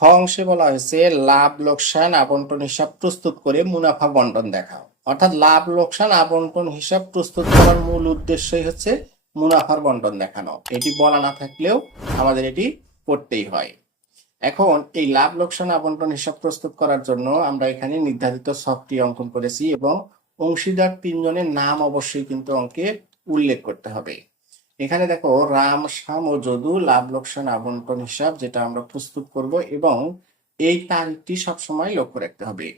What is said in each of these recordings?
খ অংশে বলা হয়েছে লাভ লোকসান আবন্টন হিসাব প্রস্তুত করে মুনাফা বন্টন দেখাও। অর্থাৎ লাভ লোকসান আবন্টন হিসাব প্রস্তুত করার মূল উদ্দেশ্যই হচ্ছে মুনাফার বন্টন দেখানো। এটি বলা না থাকলেও আমাদের এটি করতেই হয়। এখন এই লাভ লোকসান আবন্টন হিসাব প্রস্তুত করার জন্য আমরা এখানে নির্ধারিত ছকটি অঙ্কন করেছি এবং অংশীদার তিনজনের নাম অবশ্যই কিন্তু অঙ্কে উল্লেখ করতে হবে। এখানে দেখো রাম, শ্যাম ও যদু লাভ লোকসান আবন্টন হিসাব যেটা আমরা প্রস্তুত করব এবং এই তারিখটি সবসময় লক্ষ্য রাখতে হবে।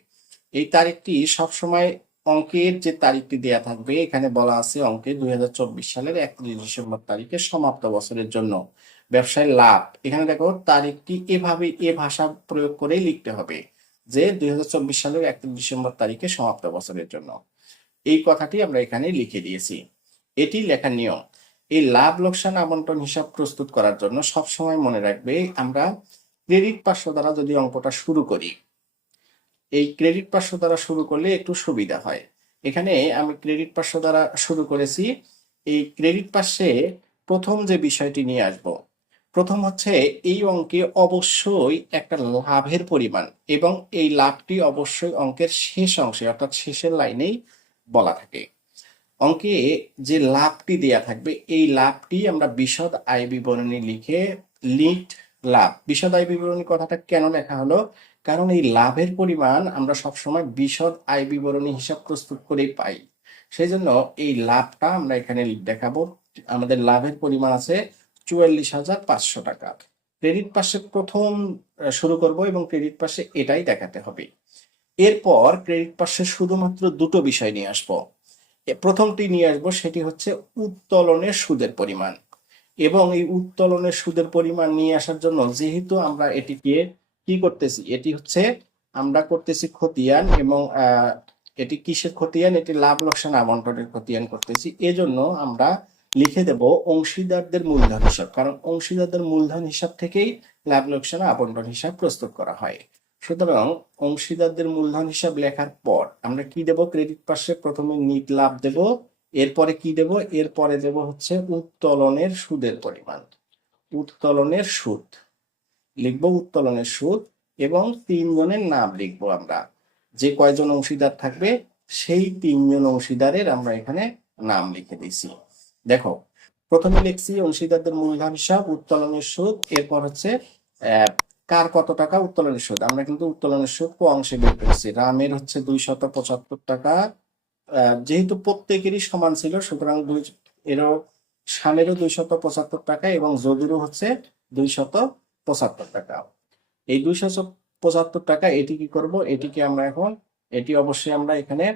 এই তারিখটি সবসময় অঙ্কের যে তারিখটি দেয়া থাকবে এখানে বলা আছে অঙ্কে 2024 সালের 31 ডিসেম্বর তারিখে সমাপ্ত বছরের জন্য ব্যবসায় লাভ। এখানে দেখো তারিখটি এভাবে এ ভাষা প্রয়োগ করে লিখতে হবে যে 2024 সালের 31 ডিসেম্বর তারিখে সমাপ্ত বছরের জন্য। এই কথাটি আমরা এখানে লিখে দিয়েছি, এটি লেখার নিয়ম। এই লাভ লোকসান আবন্টন হিসাব প্রস্তুত করার জন্য সবসময় মনে রাখবে আমরা ক্রেডিট পার্শ্ব দ্বারা যদি অঙ্কটা শুরু করি, এই ক্রেডিট পার্শ্ব দ্বারা শুরু করলে একটু সুবিধা হয়। এখানে আমি ক্রেডিট পার্শ্ব দ্বারা শুরু করেছি। এই ক্রেডিট পার্শ্বে প্রথম যে বিষয়টি নিয়ে আসব, প্রথম হচ্ছে এই অঙ্কে অবশ্যই একটা লাভের পরিমাণ এবং এই লাভটি অবশ্যই অঙ্কের শেষ অংশে অর্থাৎ শেষের লাইনেই বলা থাকে। অঙ্কে যে লাভটি দেয়া থাকবে এই লাভটি আমরা বিশদ আয় বিবরণী লিখে লিট লাভ। বিশদ আয় বিবরণী কথাটা কেন লেখা হলো, কারণ এই লাভের পরিমাণ আমরা সবসময় বিশদ আয় বিবরণী হিসাব প্রস্তুত করেই পাই। সেই জন্য এই লাভটা আমরা এখানে দেখাবো। আমাদের লাভের পরিমাণ আছে 44,500 টাকা। ক্রেডিট পাশে প্রথম শুরু করব এবং ক্রেডিট পাশে এটাই দেখাতে হবে। এরপর ক্রেডিট পাশে শুধুমাত্র দুটো বিষয় নিয়ে আসবো। প্রথমটি নিয়ে আসবো সেটি হচ্ছে উত্তোলনের সুদের পরিমাণ। এবং এই উত্তোলনের সুদের পরিমাণ নিয়ে আসার জন্য যেহেতু আমরা এটিকে কি করতেছি, এটি হচ্ছে আমরা করতেছি খতিয়ান এবং এটি কিসের খতিয়ান, এটি লাভ লোকসান আবন্টনের খতিয়ান করতেছি। এজন্য আমরা লিখে দেব অংশীদারদের মূলধন হিসাব, কারণ অংশীদারদের মূলধন হিসাব থেকেই লাভ লোকসান আবন্টন হিসাব প্রস্তুত করা হয়। সুতরাং অংশীদারদের মূলধন হিসাব লেখার পর আমরা কি দেব, ক্রেডিট পাশে প্রথমে নিট লাভ দেব, এরপরে কি দেব, এরপরে দেব হচ্ছে উত্তোলনের সুদের পরিমাণ। উত্তোলনের সুদ লিখবো, উত্তোলনের সুদ এবং তিনজনের নাম লিখবো। আমরা যে কয়জন অংশীদার থাকবে সেই তিনজন অংশীদারের আমরা এখানে নাম লিখে দিছি। দেখো প্রথমে লিখছি অংশীদারদের মূলধন হিসাব, উত্তোলনের সুদ, এরপর হচ্ছে কার কত টাকা উত্তোলনের সুদ। আমরা কিন্তু উত্তোলনের সুদ ক অংশে বের করেছি। রামের হচ্ছে 275 টাকা, যেহেতু প্রত্যেকেরই সমান ছিল সুতরাং এরও শ্যামেরও 275 টাকা এবং যদুরও হচ্ছে 275 টাকা। এই 275 টাকা এটি কি করব, এটিকে আমরা এখন এটি অবশ্যই আমরা এখানে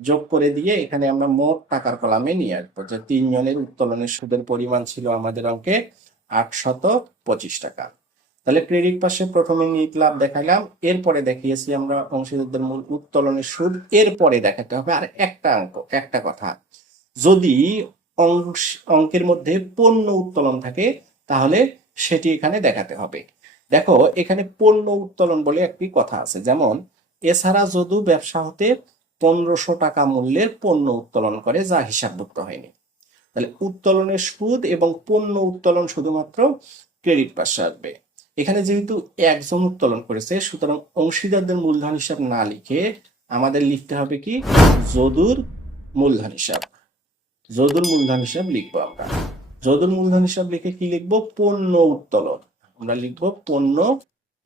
যোগ করে দিয়ে এখানে আমরা মোট টাকার কলামে নিয়ে আসবো যে তিনজনের উত্তোলনের সুদের পরিমাণ ছিল আমাদের অঙ্কে 825 টাকা। তাহলে ক্রেডিট পাশে প্রথমে নিট লাভ দেখালাম, এরপরে দেখিয়েছি আমরা অংশীদারদের মূল উত্তোলনের সুদ, এরপরে দেখাতে হবে আর একটা কথা, যদি অঙ্কের মধ্যে পণ্য উত্তোলন থাকে তাহলে সেটি এখানে দেখাতে হবে। দেখো এখানে পণ্য উত্তোলন বলে একটি কথা আছে, যেমন এছাড়া যদু ব্যবসা হতে 1500 টাকা মূল্যের পণ্য উত্তোলন করে যা হিসাবভুক্ত হয়নি। তাহলে উত্তোলনের সুদ এবং পণ্য উত্তোলন শুধুমাত্র ক্রেডিট পাশে আসবে। এখানে যেহেতু একজন উত্তোলন করেছে সুতরাং অংশীদারদের মূলধন হিসাব না লিখে আমাদের লিখতে হবে কি, যদুর মূলধন হিসাব। যদুর মূলধন হিসাব লিখবো আমরা। যদুর মূলধন হিসাব লিখে কি লিখবো, পণ্য উত্তোলন। আমরা লিখবো পণ্য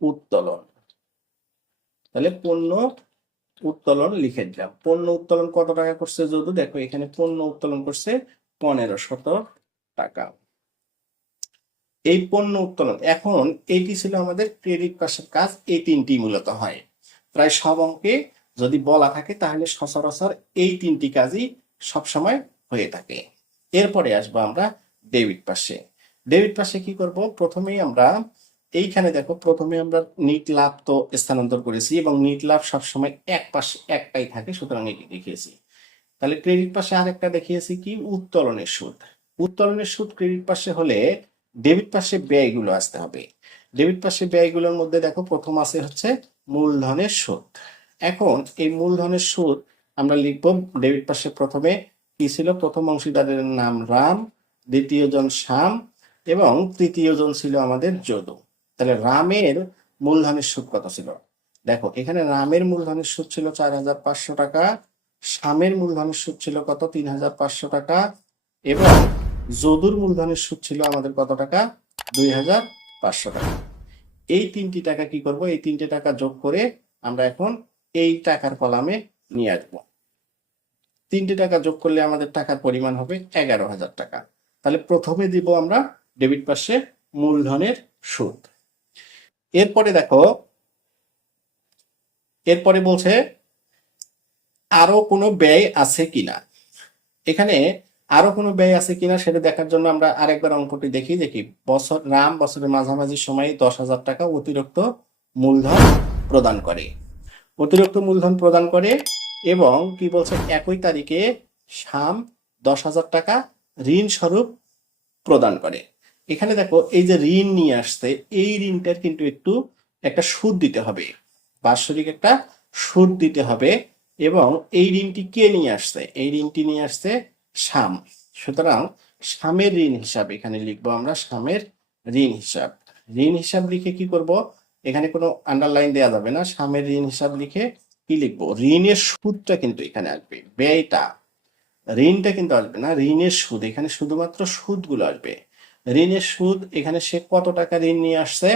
উত্তোলন। তাহলে পণ্য উত্তোলন লিখে দিলাম। পণ্য উত্তোলন কত টাকা করছে যদু, দেখো এখানে পণ্য উত্তোলন করছে 1500 টাকা। এই পণ্য উত্তোলন, এখন এইটি ছিল আমাদের ক্রেডিট পাশের কাজ। এই তিনটি মূলত হয় প্রায় সব অঙ্কে, যদি বলা থাকে তাহলে সচরাচর এই তিনটি কাজই সবসময় হয়ে থাকে। এরপরে আসবো আমরা ডেবিট পাশে। ডেবিট পাশে কি করব, প্রথমেই আমরা এইখানে দেখো প্রথমে আমরা নিট লাভ তো স্থানান্তর করেছি এবং নিট লাভ সবসময় এক পাশে একটাই থাকে সুতরাং এটি দেখিয়েছি। তাহলে ক্রেডিট পাশে আরেকটা দেখিয়েছি কি, উত্তোলনের সুদ। উত্তোলনের সুদ ক্রেডিট পাশে হলে ডেবিট পাশে ব্যয়গুলো আসতে হবে। ডেবিট পাশে ব্যয়গুলোর মধ্যে দেখো প্রথম আছে হচ্ছে মূলধনের সুদ। এখন এই মূলধনের সুদ আমরা লিখবো, ডেবিট পাশে প্রথমে কি ছিল, প্রথম অংশীদারের নাম রাম, দ্বিতীয় জন শ্যাম এবং তৃতীয় জন ছিল আমাদের যদু। তাহলে রামের মূলধনের সুদ কত ছিল। দেখো এখানে রামের মূলধনের সুদ ছিল 4,500 টাকা, শ্যামের মূলধনের সুদ ছিল কত 3,500 টাকা, এবং যদুর মূলধনের সুদ ছিল আমাদের কত টাকা 2,500 টাকা। এই তিনটি টাকা কি করব, এই তিনটে টাকা যোগ করে আমরা এখন এই টাকার কলামে নিয়ে আসবো। তিনটে টাকা যোগ করলে আমাদের টাকার পরিমাণ হবে 11,000 টাকা। তাহলে প্রথমে দিব আমরা ডেবিট পাশে মূলধনের সুদ। এরপরে দেখো, এরপরে বলছে আরো কোনো ব্যয় আছে কিনা। এখানে আরো কোনো ব্যয় আছে কিনা সেটা দেখার জন্য আমরা আরেকবার অঙ্কটি দেখি। রাম বছরের মাঝামাঝি সময়ে 10,000 টাকা অতিরিক্ত মূলধন প্রদান করে, অতিরিক্ত মূলধন প্রদান করে এবং কি বলছে একই তারিখে শ্যাম 10,000 টাকা ঋণ স্বরূপ প্রদান করে। এখানে দেখো এই যে ঋণ নিয়ে আসছে, এই ঋণটার কিন্তু একটু একটা সুদ দিতে হবে, বাৎসরিক একটা সুদ দিতে হবে। এবং এই ঋণটি কে নিয়ে আসছে, এই ঋণটি নিয়ে আসছে শ্যাম। সুতরাং শ্যামের ঋণ হিসাব এখানে লিখবো আমরা, শ্যামের ঋণ হিসাব। ঋণ হিসাব লিখে কি করব, এখানে কোনো আন্ডারলাইন দেওয়া যাবে না, শ্যামের ঋণ হিসাব লিখে কি লিখবো, ঋণের সুদটা কিন্তু এখানে আসবে, ব্যয়টা, ঋণটা কিন্তু আসবে না, ঋণের সুদ, এখানে শুধুমাত্র সুদগুলো আসবে। ঋণের সুদ এখানে সে কত টাকা ঋণ নিয়ে আসছে,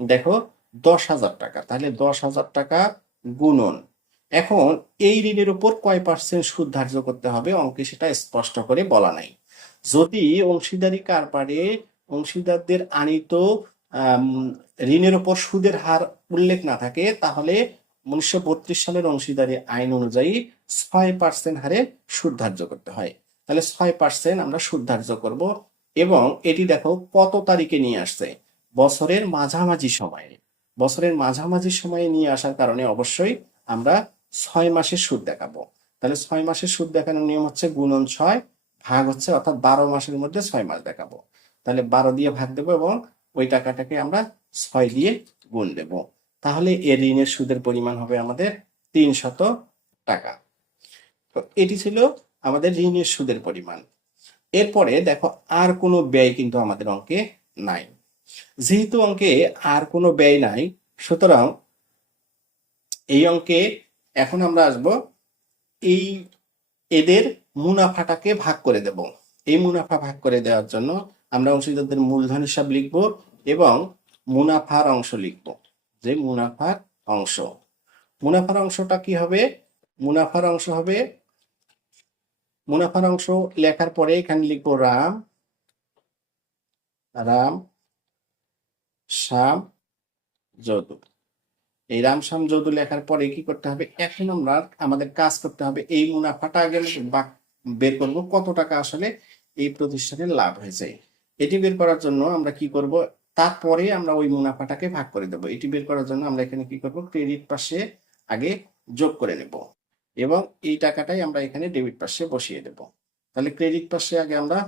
দেখো 10,000 টাকা। তাহলে 10,000 টাকা গুণন, এখন এই ঋণের উপর কয় পার্সেন্ট সুদ ধার্য করতে হবে অঙ্কে সেটা স্পষ্ট করে বলা নাই। যদি অংশীদারি কারবারে অংশীদারদের আনিত আম, ঋণের উপর সুদের হার উল্লেখ না থাকে, তাহলে 1932 সালের অংশীদারি আইন অনুযায়ী 6% হারে সুদ ধার্য করতে হয়। তাহলে 6% আমরা সুদ ধার্য করব। এবং এটি দেখো কত তারিখে নিয়ে আসছে, বছরের মাঝামাঝি সময়ে, বছরের মাঝামাঝি সময়ে নিয়ে আসার কারণে অবশ্যই আমরা 6 মাসের সুদ দেখাবো। তাহলে 6 মাসের সুদ দেখানোর নিয়ম হচ্ছে গুণন 6 ভাগ হচ্ছে, অর্থাৎ 12 মাসের মধ্যে 6 মাস দেখাবো। তাহলে 12 দিয়ে ভাগ দেবো এবং ওই টাকাটাকে আমরা 6 দিয়ে গুণ দেব। তাহলে এর ঋণের সুদের পরিমাণ হবে আমাদের 300 টাকা। তো এটি ছিল আমাদের ঋণের সুদের পরিমাণ। এরপরে দেখো আর কোনো ব্যয় কিন্তু আমাদের অঙ্কে নাই। যেহেতু অঙ্কে আর কোনো ব্যয় নাই, সুতরাং এই অঙ্কে এখন আমরা আসব এই এদের মুনাফাটাকে ভাগ করে দেব। এই মুনাফা ভাগ করে দেওয়ার জন্য আমরা অংশীদারদের মূলধন হিসাব লিখব এবং মুনাফার অংশ লিখব, যে মুনাফার অংশ। মুনাফার অংশটা কি হবে, মুনাফার অংশ হবে, মুনাফার অংশ লেখার পরে এখানে লিখব রাম, রাম শ্যাম যদু। এই রাম শ্যাম যদু লেখার পরে কি করতে হবে, এখন আমরা আমাদের কাজ করতে হবে, এই মুনাফাটা আগে বের করব, কত টাকা আসলে এই প্রতিষ্ঠানের লাভ হয়েছে। এটি বের করার জন্য আমরা কি করব, তারপরে আমরা ওই মুনাফাটাকে ভাগ করে দেব। এটি বের করার জন্য আমরা এখানে কি করব, ক্রেডিট পাশে আগে যোগ করে নেব এবং এই টাকাটাই আমরা এখানে ডেবিট পাশে বসিয়ে দেব। তাহলে ক্রেডিট পাশে আগে আমরা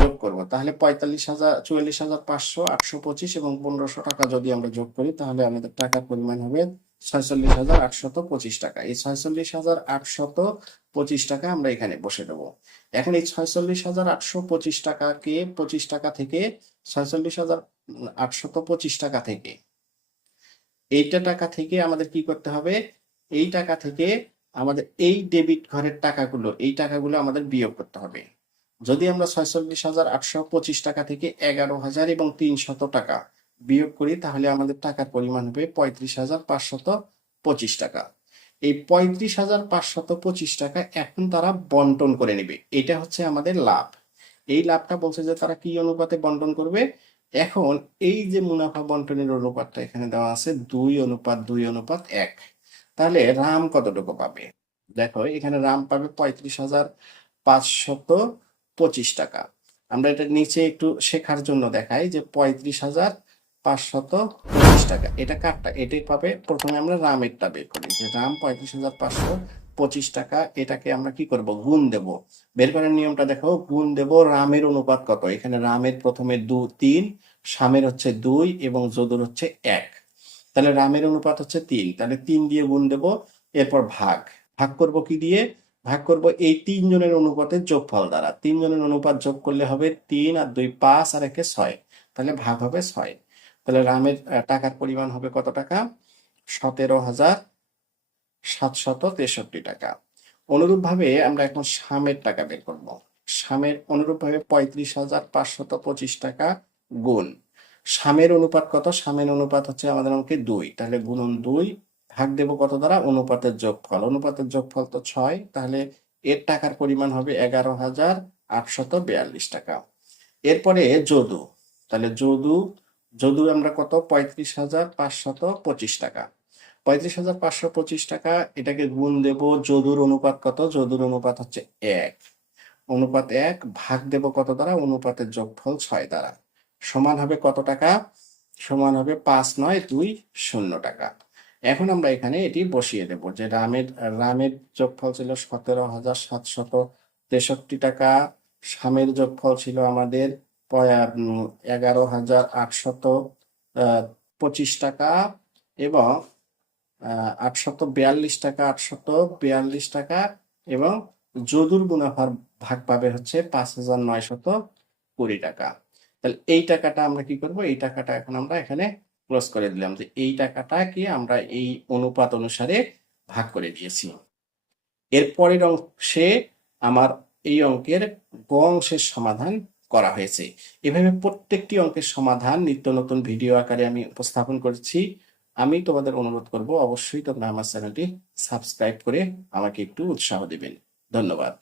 যোগ করব। তাহলে 44,500, 825 এবং 1500 টাকা যদি আমরা যোগ করি, তাহলে আমাদের টাকার পরিমাণ হবে 46,825 টাকা। এই 46,825 টাকা আমরা এখানে বসে দেবো। এখন এই 46,825 টাকাকে 25 টাকা থেকে 46,825 টাকা থেকে এইটা টাকা থেকে আমাদের কি করতে হবে, এই টাকা থেকে আমাদের এই ডেবিট ঘরের টাকাগুলো, এই টাকাগুলো আমাদের বিয়োগ করতে হবে। যদি আমরা 46,825 টাকা থেকে 11,000 এবং 300 টাকা বিয়োগ করি, তাহলে আমাদের টাকার পরিমাণ হবে 35,525 টাকা। এই 35,525 টাকা এখন তারা বন্টন করে নেবে, এটা হচ্ছে আমাদের লাভ। এই লাভটা বলছে যে তারা কি অনুপাতে বন্টন করবে। এখন এই যে মুনাফা বন্টনের অনুপাতটা এখানে দেওয়া আছে 2:2:1। তাহলে রাম কতটুকু পাবে, দেখো এখানে রাম পাবে 35,525 টাকা। আমরা এটা নিচে একটু শেখার জন্য দেখাই যে 35,525 টাকা, এটা কারটা, এটাই পাবে। প্রথমে আমরা রামেরটা বের করি, যে রাম 35,525 টাকা, এটাকে আমরা কি করব, গুণ দেব। বের করার নিয়মটা দেখো, গুণ দেব, রামের অনুপাত কত, এখানে রামের প্রথমে 3, শ্যামের হচ্ছে 2 এবং যদুর হচ্ছে 1। তাহলে রামের অনুপাত হচ্ছে 3, তাহলে 3 দিয়ে গুণ দেব। এরপর ভাগ, ভাগ করব কি দিয়ে, ভাগ করব এই 3 জনের অনুপাতের যোগফল দ্বারা। 3 জনের অনুপাত যোগ করলে হবে 3 আর 2 5 আর 1 6, তাহলে ভাগ হবে 6। তাহলে রামের টাকার পরিমাণ হবে কত টাকা? 17,763 টাকা। অনুরূপভাবে আমরা এখন সামের টাকা বের করব। সামের অনুরূপভাবে 35,525 টাকা গুণ সামের অনুপাত কত? সামের অনুপাত হচ্ছে আমাদের অঙ্কে 2, তাহলে গুণন 2 ভাগ দেব কত দ্বারা? অনুপাতের যোগফল। অনুপাতের যোগফল তো 6, তাহলে এর টাকার পরিমাণ হবে 11,842 টাকা। এরপরে যদু, তাহলে যদু আমরা কত? 35,525 টাকা। 35,525 টাকা, এটাকে গুণ দেব। যদুর অনুপাত কত? যদুর অনুপাত হচ্ছে 1, অনুপাত 1 ভাগ দেব কত দ্বারা? অনুপাতের যোগফল 6 দ্বারা। সমান হবে কত টাকা? সমান হবে 5,920 টাকা। এখন আমরা এখানে এটি বসিয়ে দেব যে রামের যোগফল ছিল 17,763 টাকা, সামের যোগফল ছিল আমাদের 11,825 টাকা এবং 842 টাকা এবং যদুর মুনাফার ভাগ পাবে হচ্ছে 5,920 টাকা। তাহলে এই টাকাটা আমরা কি করব? এই টাকাটা এখন আমরা এখানে ক্লোজ করে দিলাম যে এই টাকাটা কি আমরা এই অনুপাত অনুসারে ভাগ করে দিয়েছি। এর পরের অংশে আমার এই অঙ্কের গ অংশের সমাধান করা হয়েছে। এভাবে প্রত্যেকটি অঙ্কের সমাধান নিত্য নতুন ভিডিও আকারে আমি উপস্থাপন করেছি। আমি তোমাদের অনুরোধ করব অবশ্যই তোমরা আমার চ্যানেলটি সাবস্ক্রাইব করে আমাকে একটু উৎসাহ দিবেন। ধন্যবাদ।